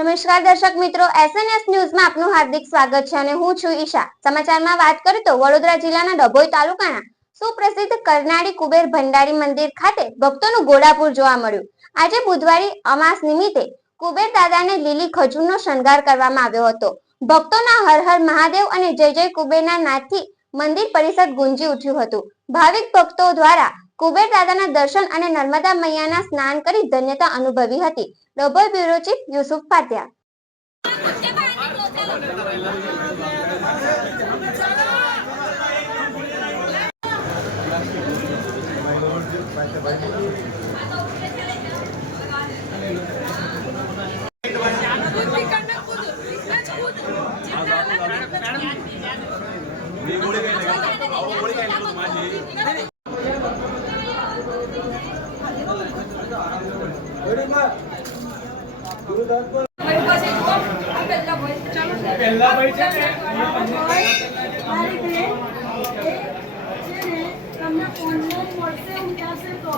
નમસ્કાર દર્શક મિત્રો, એસએનએસ ન્યૂઝમાં આપનું હાર્દિક સ્વાગત છે અને હું છું ઈશા। સમાચારમાં વાત કરીએ તો વડોદરા જિલ્લાના ડભોઈ તાલુકાના સુપ્રસિદ્ધ કરનાળી કુબેર ભંડારી મંદિર ખાતે ભક્તોનું ઘોડાપુર જોવા મળ્યું। આજે બુધવારે અમાસ નિમિત્તે કુબેર દાદાને લીલી ખજૂરનો શણગાર કરવામાં આવ્યો હતો। ભક્તોના હર હર મહાદેવ અને જય જય કુબેરના નાદથી મંદિર પરિસર ગુંજી ઉઠ્યું હતું। ભાવિક ભક્તો દ્વારા કુબેર દાદાના દર્શન અને નર્મદા મૈયાના સ્નાન કરી ધન્યતા અનુભવી હતી। ડભોઈ બ્યુરો ચીફ યુસુફ પાટિયા। પહેલા ભાઈ છે ને તમને ઓનલાઈન મળશે ઉતારશે તો